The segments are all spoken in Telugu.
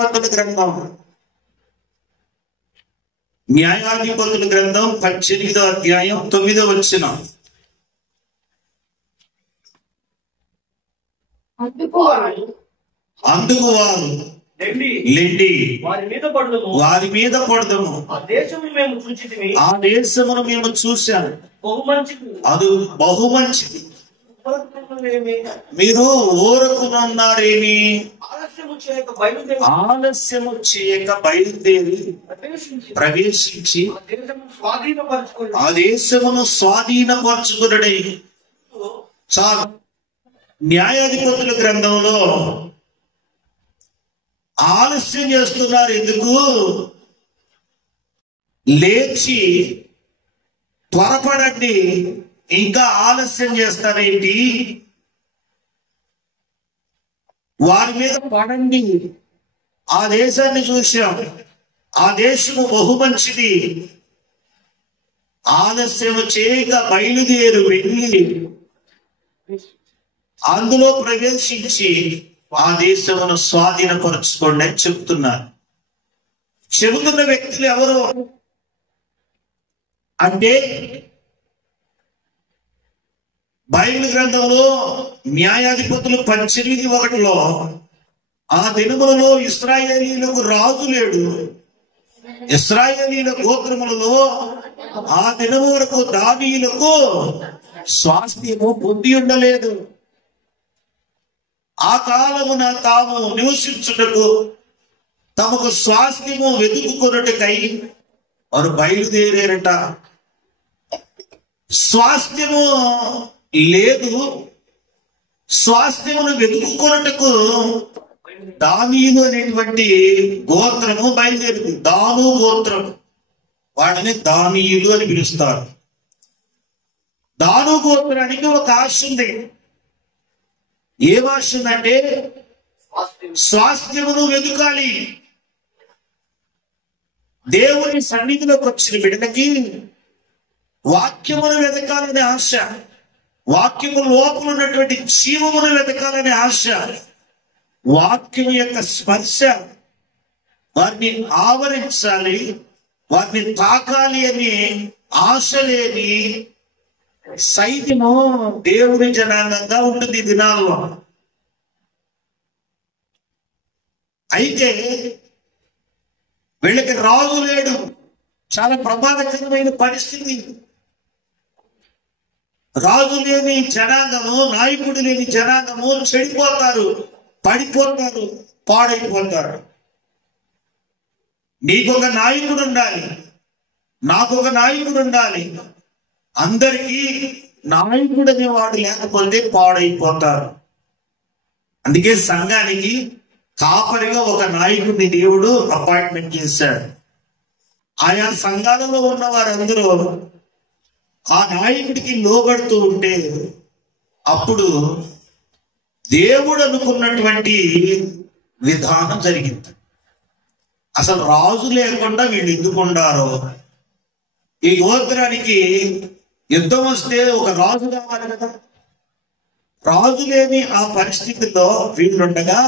న్యాయాధిపతుల గ్రంథం, న్యాయాధిపతుల గ్రంథం 18వ అధ్యాయం 9వ వచనం. అందుకు వారు లెండి వారి మీద పడదము, ఆ దేశమును మేము చూశాము, అది బహు మంచిది. మీరు ఊరకునున్నారేమి? ఆలస్యము చేయక బయలుదేరి ప్రవేశించి ఆ దేశమును స్వాధీనపరచుకునడై. చాలు. న్యాయాధిపతుల గ్రంథంలో ఆలస్యం చేస్తున్నారు ఎందుకు? లేచి త్వరపడండి, ఇంకా ఆలస్యం చేస్తారేంటి? వారి మీద పడండి. ఆ దేశాన్ని చూశాం, ఆ దేశము బహు మంచిది. ఆలస్యం చేయక బయలుదేరు వెళ్ళి అందులో ప్రవేశించి ఆ దేశమును స్వాధీనపరచుకోండి అని చెప్తున్నారు. చెబుతున్న వ్యక్తులు ఎవరు అంటే, బైబిల్ గ్రంథంలో న్యాయాధిపతులు 18:1 ఆ దినములలో ఇశ్రాయేలీయులకు రాజు లేడు, ఇశ్రాయేలీయుల గోత్రములలో ఆ దినము వరకు దావీయులకు స్వాస్థ్యము పొంది ఉండలేదు. ఆ కాలమున తాము నివసించుటకు తమకు స్వాస్థ్యము వెతుకుకొనుటకై వారు బయలుదేరారట. స్వాస్థ్యము లేదు, స్వాస్థ్యమును వెతుకుకొనుటకు దావీదు అనేటువంటి గోత్రము బయలుదేరింది. దాను గోత్రం, వాడిని దానీయులు అని పిలుస్తారు. దాను గోత్రానికి ఒక ఆశ ఉంది. ఏ ఆశ ఉందంటే, స్వాస్థ్యమును వెతుకాలి. దేవుని సన్నిధిలోకి వచ్చిన బిడ్డలకి వాక్యమును వెతకాలనే ఆశ, వాక్యము లోపల ఉన్నటువంటి జీవమును వెతకాలనే ఆశ, వాక్యము యొక్క స్పర్శ వారిని ఆవరించాలి, వారిని తాకాలి అని ఆశ లేని సైన్యము దేవుని జనాంగంగా ఉంటుంది ఈ దినాల్లో. అయితే వీళ్ళకి రాజు లేడు. చాలా ప్రమాదకరమైన పరిస్థితి. రాజు లేని జనాంగము, నాయకుడు లేని జనాంగము చెడిపోతారు, పడిపోతారు, పాడైపోతారు. నీకొక నాయకుడు ఉండాలి, నాకొక నాయకుడు ఉండాలి. అందరికీ నాయకుడు అనేవాడు లేకపోతే పాడైపోతారు. అందుకే సంఘానికి కాపరిగా ఒక నాయకుడిని దేవుడు అపాయింట్మెంట్ చేశాడు. ఆయా సంఘాలలో ఉన్న వారందరూ ఆ నాయకుడికి లోబడుతూ ఉంటే అప్పుడు దేవుడు అనుకున్నటువంటి విధానం జరిగింది. అసలు రాజు లేకుండా వీళ్ళు ఎందుకుండారో, ఈ గోత్రానికి యుద్ధం వస్తే ఒక రాజు కావాలి కదా. రాజు లేని ఆ పరిస్థితుల్లో వీళ్ళుండగా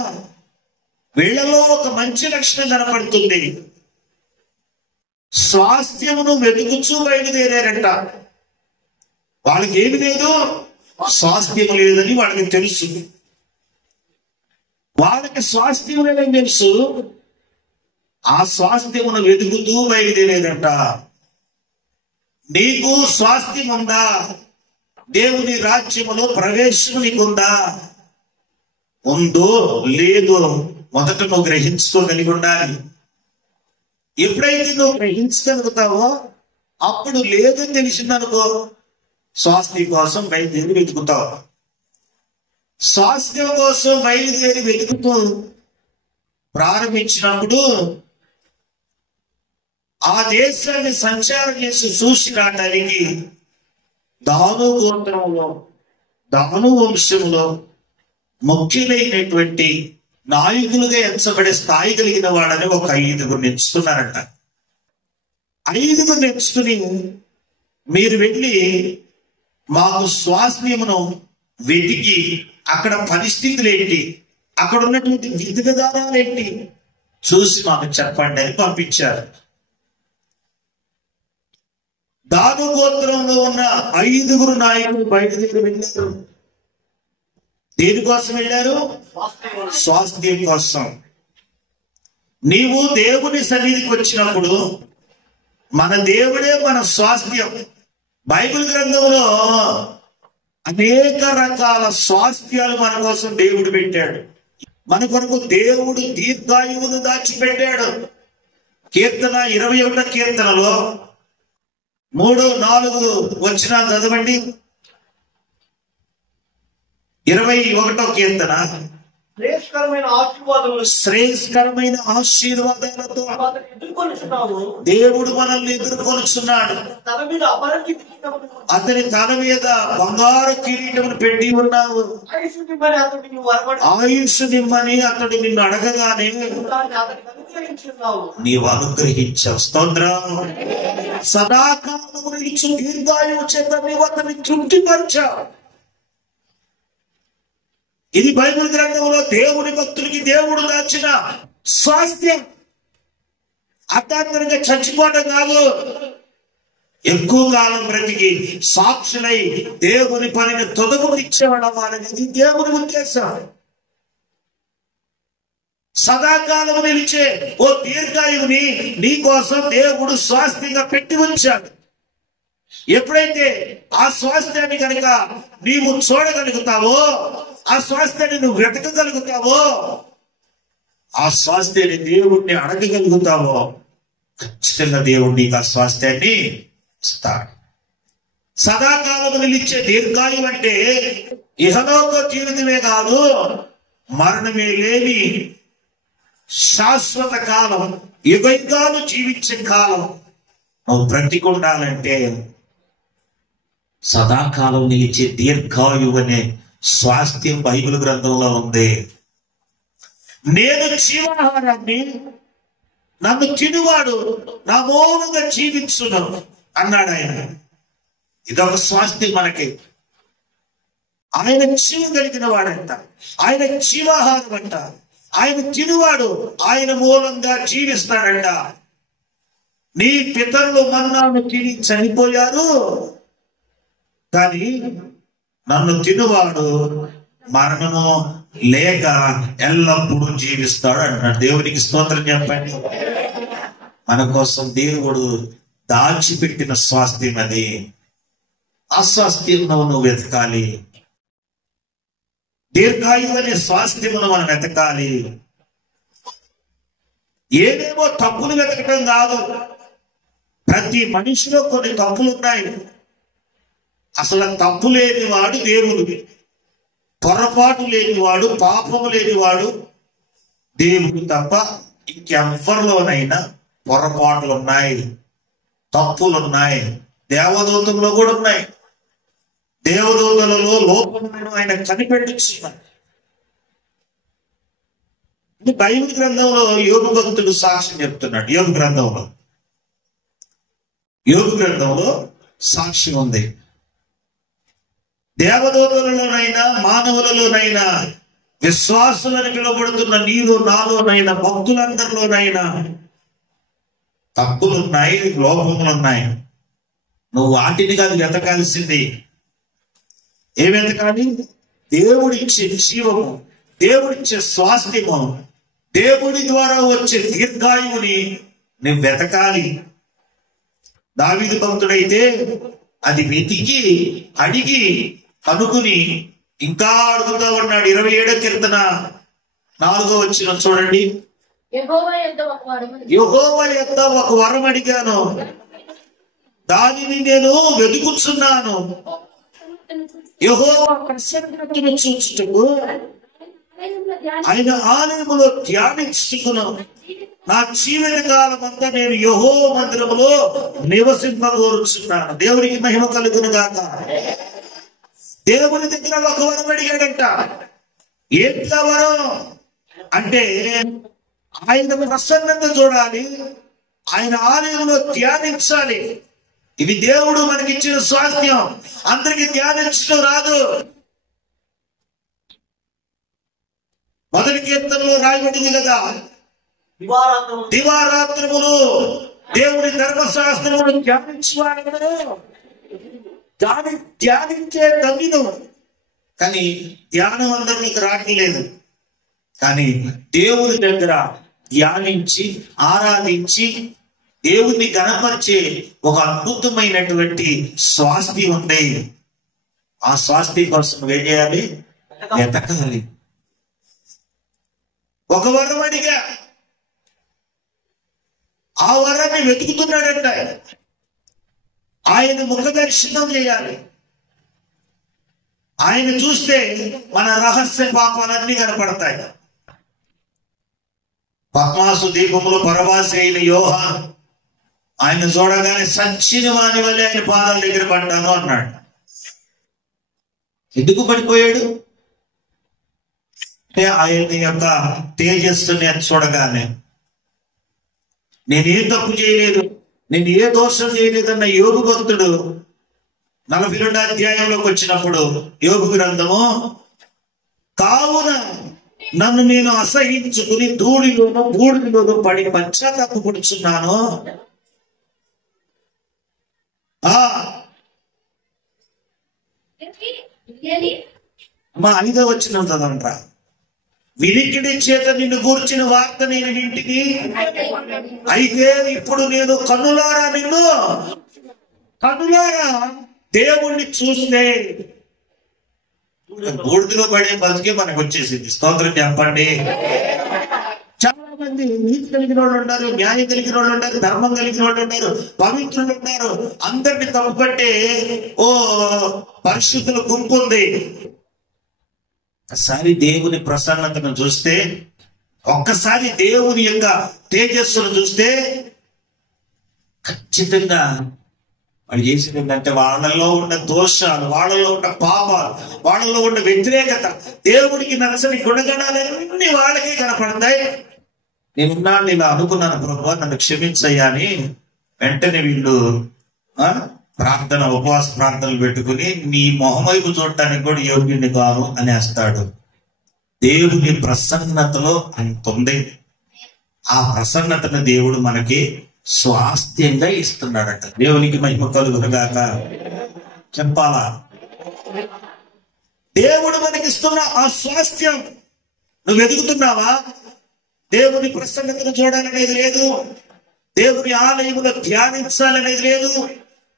వీళ్ళలో ఒక మంచి లక్షణం కనపడుతుంది. స్వాస్థ్యమును వెతుకుచూ బయలుదేరారంట. వాళ్ళకి ఏమి లేదు, స్వాస్థ్యం లేదని వాళ్ళకి తెలుసు. వాళ్ళకి స్వాస్థ్యం లేదని తెలుసు, ఆ స్వాస్థ్యమును వెతుకుతూ బయలుదేరారంట. నీకు స్వాస్థ్యం ఉందా? దేవుని రాజ్యములో ప్రవేశం నీకుందా? ఉందో లేదో మొదట నువ్వు గ్రహించుకోగలిగి ఉండాలి. ఎప్పుడైతే నువ్వు గ్రహించగలుగుతావో అప్పుడు లేదని తెలిసిందనుకో, స్వాస్థ్యం కోసం బయలుదేరి వెతుకుతావు. స్వాస్థ్యం కోసం బయలుదేరి వెతుకుతూ ప్రారంభించినప్పుడు ఆ దేశాన్ని సంచారం చేసి చూసి రావడానికి దాను గోత్రంలో, దాను వంశంలో ముఖ్యులైనటువంటి నాయకులుగా ఎంచబడే స్థాయి కలిగిన వాళ్ళని ఒక 5గురు ఎంచుకున్నారంట. 5గురు ఎంచుకుని మీరు వెళ్ళి మాకు స్వాస్థ్యమును వెతికి అక్కడ పరిస్థితులు ఏంటి, అక్కడ ఉన్నటువంటి విధి విధానాలు ఏంటి, చూసి మాకు చెప్పండి అని పంపించారు. దాను గోత్రంలో ఉన్న 5 నాయకులు బయలుదేరి వెళ్ళారు. దేనికోసం వెళ్ళారు? స్వాస్థ్యం కోసం. నీవు దేవుని సన్నిధికి వచ్చినప్పుడు మన దేవుడే మన స్వాస్థ్యం. బైబిల్ గ్రంథంలో అనేక రకాల స్వాస్థ్యాలు మన కోసం దేవుడు పెట్టాడు. మన కొరకు దేవుడు దీర్ఘాయువును దాచిపెట్టాడు. కీర్తన 21వ కీర్తనలో 3, 4 వచనాలు చదవండి. 21వ కీర్తన. శ్రేష్కరమైన ఆశీర్వాదాలతో దేవుడు మనల్ని ఎదుర్కొనుచున్నాడు. అతని తల మీద బంగారు కిరీటమును పెట్టి ఉన్నావు. ఆయుష్ నిమ్మని అతడు నిన్ను అడగగానే నీవు అనుగ్రహించావు. స్తోత్రం. సదాకాలము ఇచ్చు దీర్ఘాయువు చేత నీవు అతన్ని తృప్తిపరిచావు. ఇది బైబిల్ గ్రంథంలో దేవుని భక్తులకి దేవుడు దాచిన స్వాస్థ్యం. అర్థాంతరంగా చచ్చిపోవడం కాదు, ఎక్కువ కాలం బ్రతికి సాక్షులై దేవుని పనిని తొదమునిచ్చేవాళ్ళ వాళ్ళని దేవుని ఉద్దేశం. సదాకాలం నిలిచే ఓ దీర్ఘాయువుని నీ కోసం దేవుడు స్వాస్థ్యంగా పెట్టి ఉంచాడు. ఎప్పుడైతే ఆ స్వాస్థ్యాన్ని కనుక నీవు చూడగలుగుతావో, ఆ స్వాస్థ్యాన్ని నువ్వు వెతకగలుగుతావో, ఆ స్వాస్థ్యాన్ని దేవుణ్ణి అడగగలుగుతావో, ఖచ్చితంగా దేవుడు నీకు ఆ స్వాస్థ్యాన్ని ఇస్తాడు. సదాకాలం నిలిచే దీర్ఘాయువు అంటే ఇహలోక జీవితమే కాదు, మరణమే లేని శాశ్వత కాలం, యుగయుగాలు జీవించే కాలం నువ్వు బ్రతికుండాలంటే సదాకాలం నిలిచే దీర్ఘాయువు అనే స్వాస్థ్యం బైబిల్ గ్రంథంలో ఉంది. నేను జీవాహారాన్ని, నన్ను తినువాడు నా మూలంగా జీవించును అన్నాడు ఆయన. ఇదొక స్వాస్థ్యం మనకి. ఆయన జీవం కలిగిన వాడంట, ఆయన జీవాహారం అంట, ఆయన తినువాడు ఆయన మూలంగా జీవిస్తాడంట. నీ పితరులు మన్నాను తిని చనిపోయారు, కానీ నన్ను తినువాడు మరణము లేక ఎల్లప్పుడూ జీవిస్తాడు అంటున్నాడు. దేవునికి స్తోత్రం చెప్పండి. మన కోసం దేవుడు దాచిపెట్టిన స్వాస్థ్యం అది. ఆ స్వాస్థ్యం నువ్వు వెతకాలి. దీర్ఘాయువు అనే స్వాస్థ్యమును మనం వెతకాలి. ఏదేమో తప్పులు వెతకటం కాదు. ప్రతి మనిషిలో కొన్ని తప్పులు ఉన్నాయి. అసలు తప్పు లేనివాడు దేవుడు, పొరపాటు లేనివాడు, పాపము లేనివాడు దేవుడు తప్ప ఇంకెవ్వరిలోనైనా పొరపాట్లు ఉన్నాయి, తప్పులున్నాయి. దేవదూతంలో కూడా ఉన్నాయి. దేవదూతలలో లోపములను ఆయన కనిపెట్టుచున్నాడు. బైబిల్ గ్రంథంలో యోబు భక్తుడు సాక్ష్యం చెప్తున్నాడు. యోబు గ్రంథంలో సాక్ష్యం ఉంది. దేవదూతలలోనైనా మానవులలోనైనా విశ్వాసులని పిలువబడుతున్న నీలో నాలోనైనా భక్తులందరిలోనైనా తప్పులున్నాయి, లోపములున్నాయి. నువ్వు వాటిని కాదు వెతకాల్సింది. ఏం వెతకాలి? దేవుడిచ్చే జీవము, దేవుడిచ్చే స్వాస్థ్యము, దేవుడి ద్వారా వచ్చే దీర్ఘాయువుని నువ్వు వెతకాలి. దావీదు భక్తుడైతే అది వెతికి అడిగి కనుక్కుని ఇంకా అడుగుతా ఉన్నాడు. 27వ కీర్తన 4వ వచనం చూడండి. యెహోవా యొద్ద ఒక వరం అడిగాను, దానిని నేను వెతుకుచున్నాను. యెహోవా ప్రసన్నతను చూచుటకు ఆయన ఆలయములో ధ్యానించుకును. నా జీవిత కాలం అంతా నేను యెహోవా మందిరములో నివసింపగోరుచున్నాను. దేవునికి మహిమ కలుగును గాక. దేవుని దగ్గర ఒక వరం అడిగాడంట. ఏంటి ఆ వరం అంటే ఆయన ప్రసన్నంగా చూడాలి, ఆయన ఆలయంలో ధ్యానించాలి. ఇది దేవుడు మనకిచ్చిన స్వాస్థ్యం. అందరికి ధ్యానించడం రాదు. మొదటి కీర్తనలో రాయబడింది కదా, దివారాత్రములు దేవుని ధర్మశాస్త్రమును ధ్యానించే తగిను. కానీ ధ్యానం అందరికి రావట్లేదు. కానీ దేవుని దగ్గర ధ్యానించి ఆరాధించి దేవుణ్ణి గణపరిచే ఒక అద్భుతమైనటువంటి స్వాస్థ్యం ఉంది. ఆ స్వాస్థ్యం కోసం ఏం చేయాలి? వెతకాలి. ఒక వరం అడిగా, ఆ వరాన్ని వెతుకుతున్నాడంట. ఆయన ముఖ దర్శనం చేయాలి. ఆయన చూస్తే మన రహస్య పాపాలన్నీ కనపడతాయి. పద్మాసు దీపంలో పరవాసి అయిన యోహాను ఆయన చూడగానే సచ్చిన వాని వల్లే ఆయన పాదాల దగ్గర పడ్డాను అన్నాడు. ఎందుకు పడిపోయాడు? ఆయన యొక్క తేజస్సుని చూడగానే నేనేం తప్పు చేయలేదు, నేను ఏ దోషం చేయలేదన్న యోగు భక్తుడు 42 అధ్యాయంలోకి వచ్చినప్పుడు యోగు గ్రంథము, కావున నన్ను నేను అసహించుకుని ధూళిలోనూ బూడిలోనూ పడి పశ్చాత్తాపపడుచున్నాను. మా 5వ వచనం చదవండి. వినికిడి చేత నిన్ను గూర్చిన వార్త నేను వింటిని, అయితే ఇప్పుడు నేను కన్నులారా దేవుణ్ణి చూస్తే బూడిదలో పడే బతికే మనకు వచ్చేసింది. స్తోత్రం చెప్పండి. చాలా మంది నీతి కలిగిన వాళ్ళు ఉన్నారు, న్యాయం కలిగిన వాళ్ళు ఉన్నారు, ధర్మం కలిగిన వాళ్ళు ఉన్నారు, పవిత్రులు ఉన్నారు. అందరిని తప్పుపట్టే పరిశుద్ధుల గుంపు ఉంది. ఒక్కసారి దేవుని ప్రసన్నతను చూస్తే, ఒక్కసారి దేవుని యొక్క తేజస్సును చూస్తే ఖచ్చితంగా వాడు చేసింది ఏంటంటే వాళ్ళలో ఉన్న దోషాలు, వాళ్ళలో ఉన్న పాపాలు, వాళ్ళలో ఉన్న వ్యతిరేకత, దేవుడికి నచ్చని గుణగణాలన్నీ వాళ్ళకే కనపడతాయి. నేనున్నాను, ఇలా అనుకున్నాను ప్రభువా నన్ను క్షమించయ్యా అని వెంటనే వీళ్ళు ప్రార్థన, ఉపవాస ప్రార్థనలు పెట్టుకుని నీ మొహం వైపు చూడటానికి కూడా యోగ్యుని కాదు అనేస్తాడు. దేవుని ప్రసన్నతలో అంత ఉంది. ఆ ప్రసన్నతను దేవుడు మనకి స్వాస్థ్యంగా ఇస్తున్నాడట. దేవునికి మహిమ కలుగునుగాక. చెప్పాలా? దేవుడు మనకిస్తున్న ఆ స్వాస్థ్యం నువ్వు వెతుకుతున్నావా? దేవుని ప్రసన్నతను చూడాలనేది లేదు, దేవుని ఆలయంలో ధ్యానించాలనేది లేదు,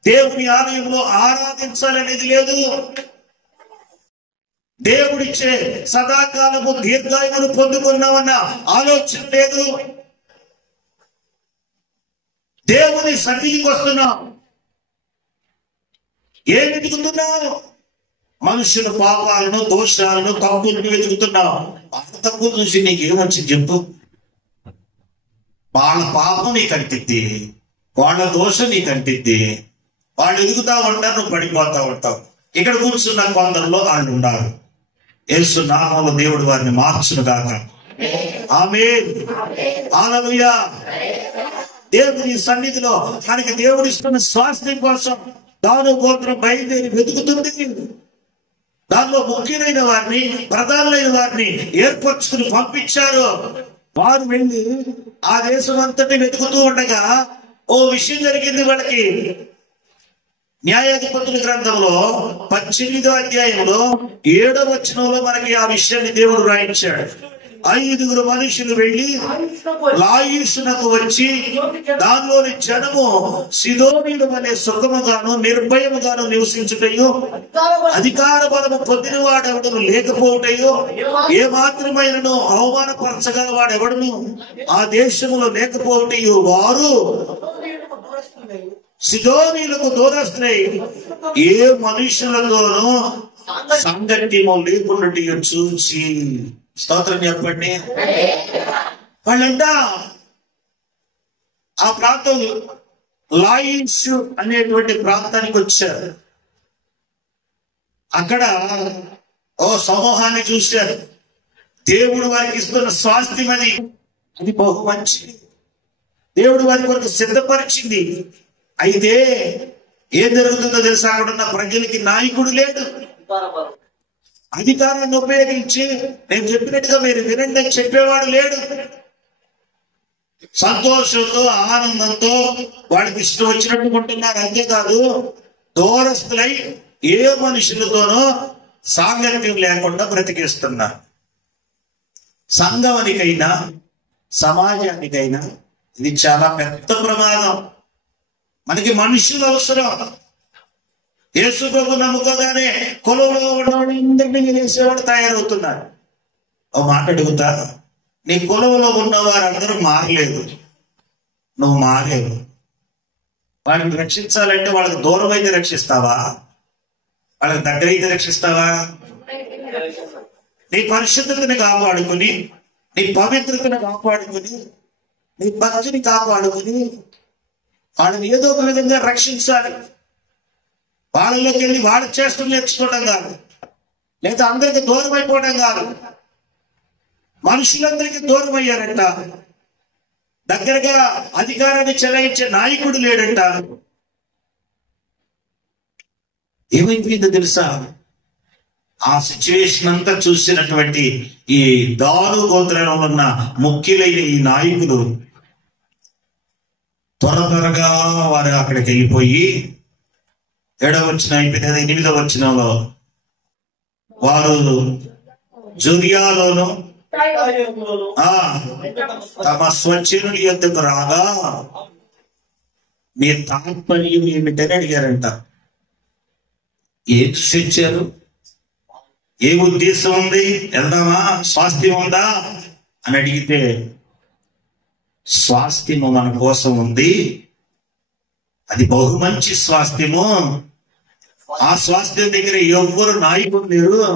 దేవుని ఆలయంలో ఆరాధించాలనేది లేదు, దేవుడిచ్చే సదాకాలము దీర్ఘాయువును పొందుకున్నామన్న ఆలోచన లేదు. దేవుని సన్నిధికి వస్తున్నాం, ఏం వెతుకుతున్నావు? మనుషుల పాపాలను, దోషాలను, తప్పులను వెతుకుతున్నావు. వాళ్ళ తప్పు చూసి నీకేమొచ్చింది చెప్పు? వాళ్ళ పాపం నీకు అంటిద్ది, వాళ్ళ దోషం నీకు అంటిద్ది. వాళ్ళు ఎదుగుతా ఉంటారు, నువ్వు పడిపోతా ఉంటావు. ఇక్కడ కూర్చున్న కొందరిలో వాళ్ళు ఉన్నారు. యేసు నామములో దేవుడు వారిని మార్చును గాక. ఆమేన్. హల్లెలూయా. దేవుని సన్నిధిలో మనకి దేవుడు ఇస్తున్న స్వాస్థ్యం కోసం దాను గోత్రం బయలుదేరి వెతుకుతుంది. దానిలో ముఖ్యమైన వారిని, ప్రధానమైన వారిని ఏర్పరచుకుని పంపించారు. వారు వెళ్ళి ఆ దేశం అంతటి వెతుకుతూ ఉండగా ఓ విషయం జరిగింది వాళ్ళకి. న్యాయాధిపతుల గ్రంథంలో 18వ అధ్యాయంలో 7వ వచనంలో మనకి ఆ విషయాన్ని దేవుడు రాయించాడు. 5 మనుషులు వెళ్లి లాయిషునకు వచ్చి దానిలోని జనము సిదోనీయుల వలె సుఖముగాను నిర్భయముగాను నివసించుటయు, అధికార బలము పొందిన వాడెవడను లేకపోవటయు, ఏ మాత్రమైనను అవమానపరచగల వాడెవడను ఆ దేశములో లేకపోవటయు, వారు సిదోనీయులకు దూరస్తులై ఏ మనుషులతోనూ సంగత్యము లేకుండా చూచి. స్తోత్రం చెప్పండి. వాళ్ళంట ఆ ప్రాంతం లాయిష్ అనేటువంటి ప్రాంతానికి వచ్చారు. అక్కడ ఓ సమూహాన్ని చూశారు. దేవుడు వారికి ఇస్తున్న స్వాస్థ్యం అది బహు మంచిది. దేవుడు వారి కొరకు సిద్ధపరిచింది. అయితే ఏం జరుగుతుందో తెలుసా? అక్కడ ఉన్న ప్రజలకి నాయకుడు లేడు. అధికారాన్ని ఉపయోగించి నేను చెప్పినట్టుగా మీరు వినండి అని చెప్పేవాడు లేడు. సంతోషంతో ఆనందంతో వాడికి ఇష్టం వచ్చినట్టు ఉంటున్నారు. అంతేకాదు దూరస్తులై ఏ మనుషులతోనో సాంగత్యం లేకుండా బ్రతికిస్తున్నారు. సంఘానికైనా సమాజానికైనా ఇది చాలా పెద్ద ప్రమాదం. మనకి మనుషులు అవసరం. యేసు ప్రభు నమ్ముకోగానే కులంలో ఉన్నవాళ్ళందరినీ వేసేవాడు తయారవుతున్నారు. ఓ మాట అడుగుతా, నీ కులంలో ఉన్న వారందరూ మారలేదు, నువ్వు మారేవు. వాళ్ళని రక్షించాలంటే వాళ్ళకి దూరం అయితే రక్షిస్తావా, వాళ్ళకి దగ్గర అయితే రక్షిస్తావా? నీ పరిశుద్ధతని కాపాడుకుని, నీ పవిత్రతను కాపాడుకుని, నీ భక్తిని కాపాడుకుని వాళ్ళని ఏదో ఒక విధంగా రక్షించాలి. వాళ్ళలోకి వెళ్ళి వాళ్ళ చేష్టలు నేర్చుకోవడం కాదు, లేదా అందరికి దూరం అయిపోవడం కాదు. మనుషులందరికీ దూరం అయ్యారంట. దగ్గరగా అధికారాన్ని చెలాయించే నాయకుడు లేడంట. ఏమైపోయిందో తెలుసా? ఆ సిచ్యువేషన్ అంతా చూసినటువంటి ఈ దారు గోత్రంలో ఉన్న ముఖ్యులైన ఈ నాయకులు త్వరగా వారు అక్కడికి వెళ్ళిపోయి 7వ వచనం అయిపోయింది. 8వ వచనంలో వారు జూరియాలోను తమ స్వచ్ఛనుల యొద్దకు రాగా మీ తాత్పర్యం ఏమిటని అడిగారంట. ఏం చూసించారు? ఏ ఉద్దేశం ఉంది? వెళ్దామా? స్వాస్థ్యం ఉందా అని అడిగితే, స్వాస్థ్యము మన కోసం ఉంది, అది బహు మంచి స్వాస్థ్యము. ఆ స్వాస్థ్యం దగ్గర ఎవ్వరు నాయకులు లేరు.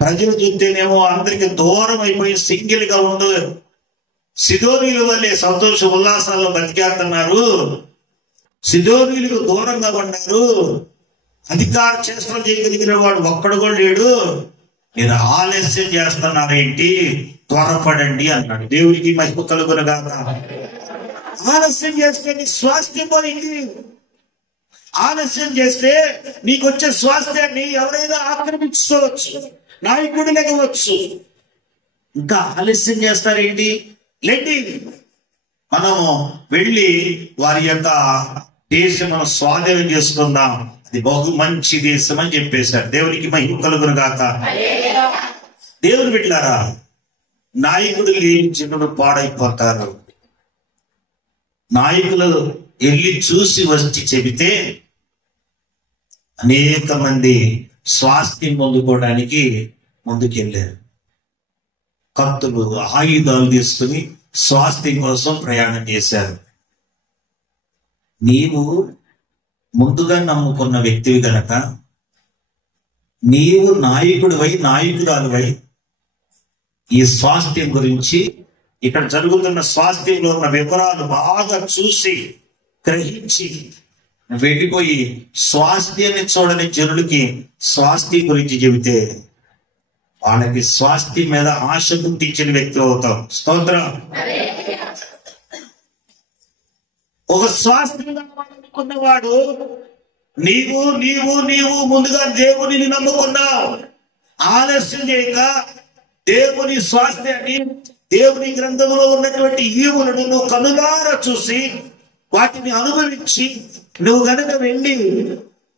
ప్రజలు చూస్తేనేమో అందరికి దూరం అయిపోయి సింగిల్ గా ఉండు సిదోనీల వల్లే సంతోష ఉల్లాసాల్లో బతికేస్తున్నారు. సిదోనీలకు దూరంగా ఉన్నారు. అధికార చేష్టలు చేయగలిగిన వాడు ఒక్కడు కూడా లేడు. మీరు ఆలస్యం చేస్తున్నారేంటి? త్వరపడండి అన్నాడు. దేవుడికి మహిమ కలుగునుగాక. ఆలస్యం చేస్తే నీ స్వాస్థ్యం పోయింది. ఆలస్యం చేస్తే నీకు వచ్చే స్వాస్థ్యాన్ని ఎవరైనా ఆక్రమించుకోవచ్చు, నాయకుడు లేకపోవచ్చు. ఇంకా ఆలస్యం చేస్తారేంటి? లేండి, మనము వెళ్ళి వారి యొక్క దేశం స్వాధీనం చేసుకుందాం, అది బహు మంచి దేశం అని చెప్పేశారు. దేవునికి మహిమ కలుగునుగాక. దేవుని బిడ్డలారా, నాయకుడు లేని జనులు పాడైపోతారు. నాయకులు వెళ్ళి చూసి వచ్చి చెబితే అనేక మంది స్వాస్థ్యం పొందుకోవడానికి ముందుకెళ్ళారు. కత్తులు, ఆయుధాలు తీసుకుని స్వాస్థ్యం కోసం ప్రయాణం చేశారు. నీవు ముందుగా నమ్ముకున్న వ్యక్తివి గనక, నీవు నాయకుడివై నాయకురాలువై ఈ స్వాస్థ్యం గురించి, ఇక్కడ జరుగుతున్న స్వాస్థ్యంలో ఉన్న వివరాలు బాగా చూసి గ్రహించి వెళ్ళిపోయి స్వాస్థ్యాన్ని చూడని జనులకి స్వాస్థ్యం గురించి చెబితే వాళ్ళకి స్వాస్థ్యం మీద ఆశ గుర్తించిన వ్యక్తి అవుతావు. స్తోత్రం. ఒక స్వాస్థ్యం నమ్ముకున్నవాడు, నీవు నీవు నీవు ముందుగా దేవునిని నమ్ముకున్నావు. ఆలస్యం చేయక దేవుని స్వాస్థ్యాన్ని, దేవుని గ్రంథంలో ఉన్నటువంటి ఈవులను నువ్వు కనులారా చూసి వాటిని అనుభవించి నువ్వు గనక వెళ్ళి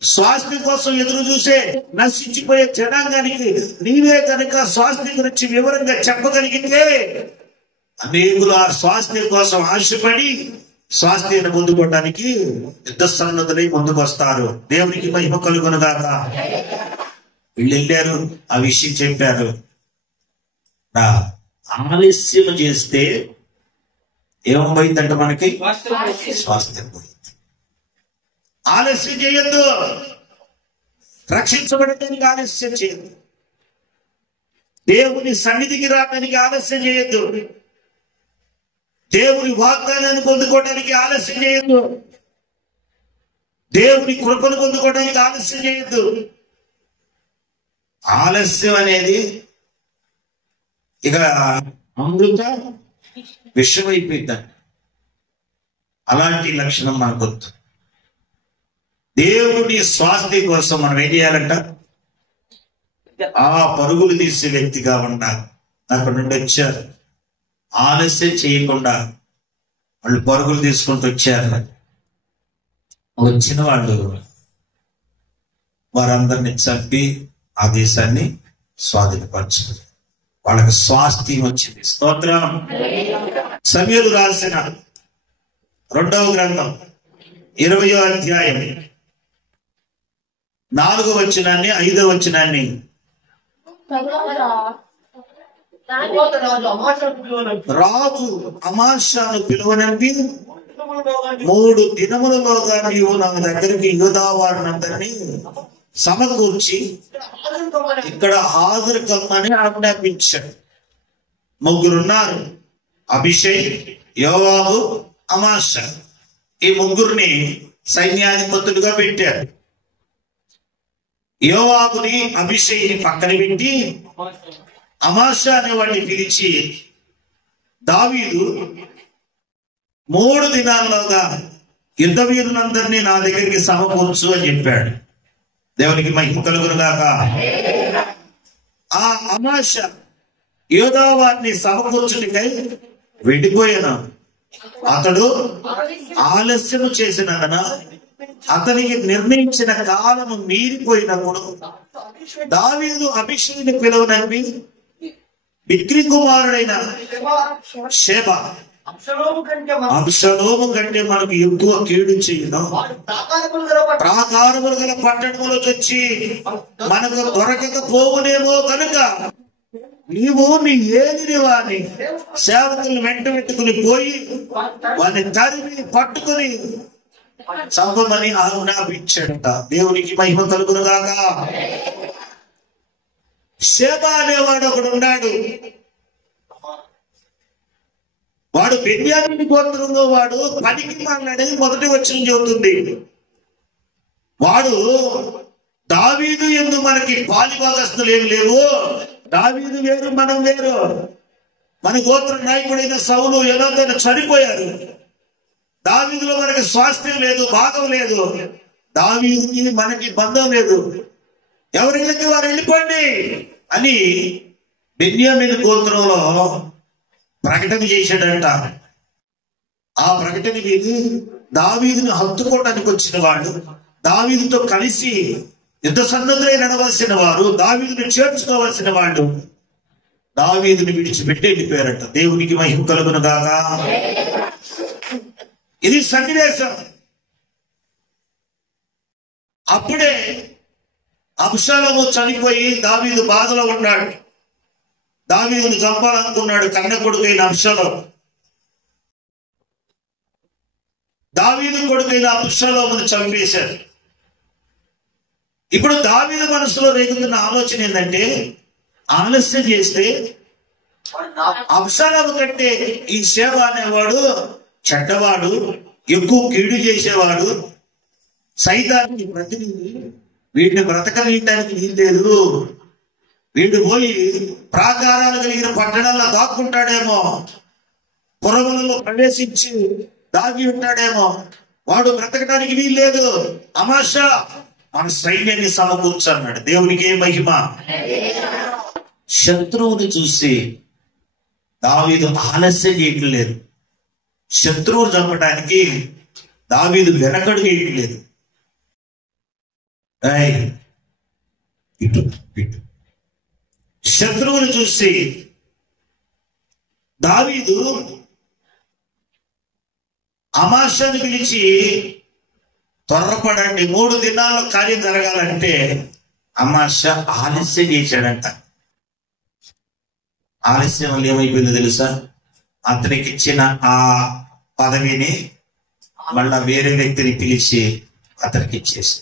స్వాస్థ్యం కోసం ఎదురు చూసే నశించిపోయే జనాంగానికి నీవే కనుక స్వాస్థ్యం గురించి వివరంగా చెప్పగలిగితే అనేకులు ఆ స్వాస్థ్యం కోసం ఆశపడి స్వాస్థ్యాన్ని పొందుకోవడానికి యుద్ధ సన్నద్ధులై ముందుకు వస్తారు. దేవునికి మహిమ కలుగునుగాక. వీళ్ళు వెళ్ళారు, ఆ విషయం చెప్పారు. ఆలస్యం చేస్తే ఏమైందంటే మనకి స్వాస్థ్యం పోయింది. ఆలస్యం చేయొద్దు. రక్షించబడటానికి ఆలస్యం చేయొద్దు. దేవుని సన్నిధికి రావడానికి ఆలస్యం చేయొద్దు. దేవుని వాగ్దానాన్ని పొందుకోవడానికి ఆలస్యం చేయొద్దు. దేవుని కృపను పొందుకోవడానికి ఆలస్యం చేయొద్దు. ఆలస్యం అనేది ఇక అమృత విషం అయిపోయిందండి. అలాంటి లక్షణం మనకు వద్దు. దేవుని స్వాస్థ్యం కోసం మనం ఏం చేయాలంట? ఆ పరుగులు తీసే వ్యక్తిగా ఉండాలి. అక్కడ నుండి వచ్చారు. ఆలస్యం చేయకుండా వాళ్ళు పరుగులు తీసుకుంటూ వచ్చారు. వచ్చిన వాళ్ళు వారందరిని చంపి ఆ దేశాన్ని స్వాధీనపరచుకున్నారు. వాళ్ళకి స్వాస్థ్యం వచ్చింది. స్తోత్రం. సమూయేలు రాసిన 2వ గ్రంథం 20వ అధ్యాయం 4వ వచనాన్ని 5వ వచనాన్ని. రాజు అమాశాను పిలువనంపి 3 దినములలోగా నీవు నా దగ్గరికి యూదా వారినందరినీ సమకూర్చి ఇక్కడ హాజరు కమ్మని ఆజ్ఞాపించాడు. 3 ఉన్నారు, అభిషేక్, యోవాబు, అమాశా. ఈ 3 సైన్యాధిపతులుగా పెట్టారు. యోవాబుని అభిషేక్ని పక్కన పెట్టి అమాశా అనే వాడిని పిలిచి, దావీదు 3 దినాల్లోగా యుద్ధ వీరులందరినీ నా దగ్గరికి సమకూర్చు అని చెప్పాడు. దేవునికి మహిమ కలుగును గాక. ఆ అమాశా యోధా వారిని సమకూర్చునికై వెళ్ళిపోయాను. అతడు ఆలస్యము చేసినందున అతనికి నిర్ణయించిన కాలము మీరిపోయినప్పుడు దావీదు అభిషేకుని పిలువనంపి బిక్రీ కుమారుడైన షేబా, అబ్షలోము కంటే మనకు ఎక్కువ కీడు చేయను, ప్రాకారములు గల పట్టణములకు వచ్చి మనకు దొరకకపోవునేమో కనుక నీవు నీ ఏలిని వాని సేవకులను వెంట పెట్టుకుని పోయి వారిని తరిమి పట్టుకుని చంపమని ఆజ్ఞాపించాడట. దేవునికి మహిమ కలుగును గాక. షేబా అనేవాడు ఒకడు ఉన్నాడు. వాడు బెన్యామీను గోత్రంలో వాడు పనికి మాట్లాడేది మొదటి వచనం చెబుతుంది. వాడు దావీదు యందు మనకి పాలిభాగస్తులు ఏమి లేవు, దావీదు వేరు మనం వేరు. మన గోత్ర నాయకుడైన సౌలు యోనాతాను చనిపోయారు. దావీదులో మనకి స్వాస్థ్యం లేదు, భాగం లేదు. దావీదుకి మనకి బంధం లేదు. ఎవరికి వారు వెళ్ళిపోండి అని బెన్యామీను గోత్రంలో ప్రకటన చేశాడంట. ఆ ప్రకటన విని దావీదుని హత్తుకోవడానికి వచ్చిన వాళ్ళు, దావీదుతో కలిసి యుద్ధ సన్నద్ధులై నడవలసిన వారు, దావీదుని చేర్చుకోవాల్సిన వాళ్ళు దావీదుని విడిచిపెట్టి వెళ్ళిపోయారట. దేవునికి మహిమ కలుగును గాక. ఇది సన్నివేశం. అప్పుడే అబ్షాలోము చనిపోయి దావీదు బాధలో ఉన్నాడు. దావీదుని చంపాలనుకున్నాడు కన్న కొడుకైన అబ్షాలోము. దావీదు కొడుకైన అబ్షాలోమును చంపేశారు. ఇప్పుడు దావీదు మనసులో రేగుతున్న ఆలోచన ఏంటంటే, ఆలస్యం చేస్తే అబ్షాలోము కంటే ఈ షేబా అనేవాడు చెడ్డవాడు, ఎక్కువ కీడు చేసేవాడు, సైతానికి ప్రతినిధి, వీటిని బ్రతకనీయటానికి వీల్లేదు. వీడు పోయి ప్రాకారాలు కలిగిన పట్టణాల్లో దాక్కుంటాడేమో, పురములలో ప్రవేశించి దాగి ఉంటాడేమో, వాడు బ్రతకడానికి వీల్లేదు. అమాశా మన సైన్యాన్ని సమకూర్చన్నాడు. దేవునికి ఏ మహిమ. శత్రువుని చూసి దావీదు ఆలస్యం చేయటం లేదు. శత్రువును చంపడానికి దావీదు వెనకడు చేయటం లేదు. ఇటు ఇటు శత్రువుని చూసి దావీదు అమాశాను పిలిచి, త్వరపడండి, 3 దినాల్లో కార్యం జరగాలంటే అమాశా ఆలస్యం చేశాడంట. ఆలస్యం వల్ల ఏమైపోయిందో తెలుసా? అతనికి ఇచ్చిన ఆ పదవిని మళ్ళా వేరే వ్యక్తిని పిలిచి అతనికి ఇచ్చేసి.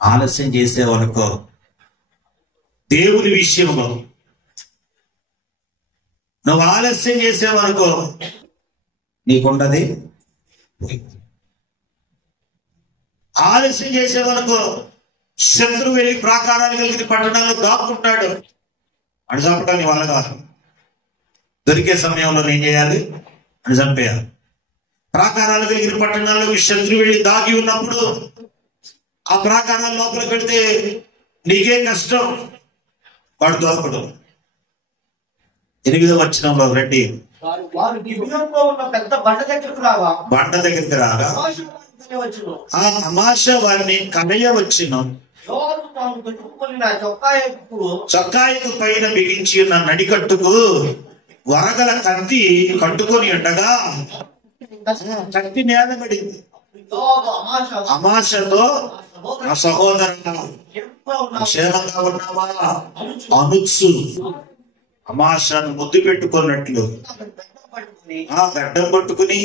ఆలస్యం చేసేవనుకో దేవుని విషయంలో, నువ్వు ఆలస్యం చేసేవనుకో నీకుండది. ఆలస్యం చేసేవనుకో శత్రువు వెళ్ళి ప్రాకారాలు కలిగిన పట్టణాల్లో దాక్కుంటాడు. అని చంపడం నీ వల్ల కాదు. దొరికే సమయంలో ఏం చేయాలి? అని చంపేయాలి. ప్రాకారాలు కలిగిన పట్టణాల్లో శత్రువు వెళ్ళి దాగి ఉన్నప్పుడు ఆ ప్రాకారాల లోపలికి వెళితే నీకే కష్టం, వాడు దొరకడు. 8వ వచనంలో రండి. వారు గిబియోనులో ఉన్న పెద్ద బండ దగ్గరకు రాగా ఆ తమాష వారిని కలయవచ్చును. యోవాబు తాను కట్టుకున్న చొక్కాయకు పైన బిగించి ఉన్న నడికట్టుకు వరగల కత్తి కట్టుకొని ఉండగా కత్తి నేల పడింది. అమాశతో ఆ సహోదరుడా క్షేమంగా ఉన్నావా అనుచు అమాశను ముద్దు పెట్టుకున్నట్లు ఆ గడ్డం పట్టుకుని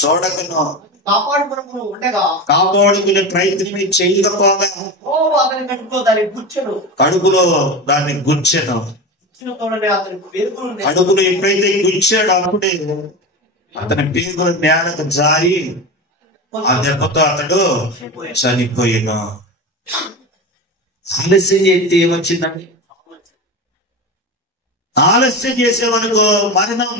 చూడకను కాపాడుకునే ప్రయత్నం చేయకపోగా కడుపులో దాన్ని గుచ్చెను. కడుపులో ఎప్పుడైతే గుచ్చాడో అప్పుడే అతని పేగులు నేలకు జారి ఆ దెబ్బతో అతడు చనిపోయిన. ఆలస్యం చేస్తే ఏమొచ్చిందండి? ఆలస్యం చేసేవనుకో మరణం.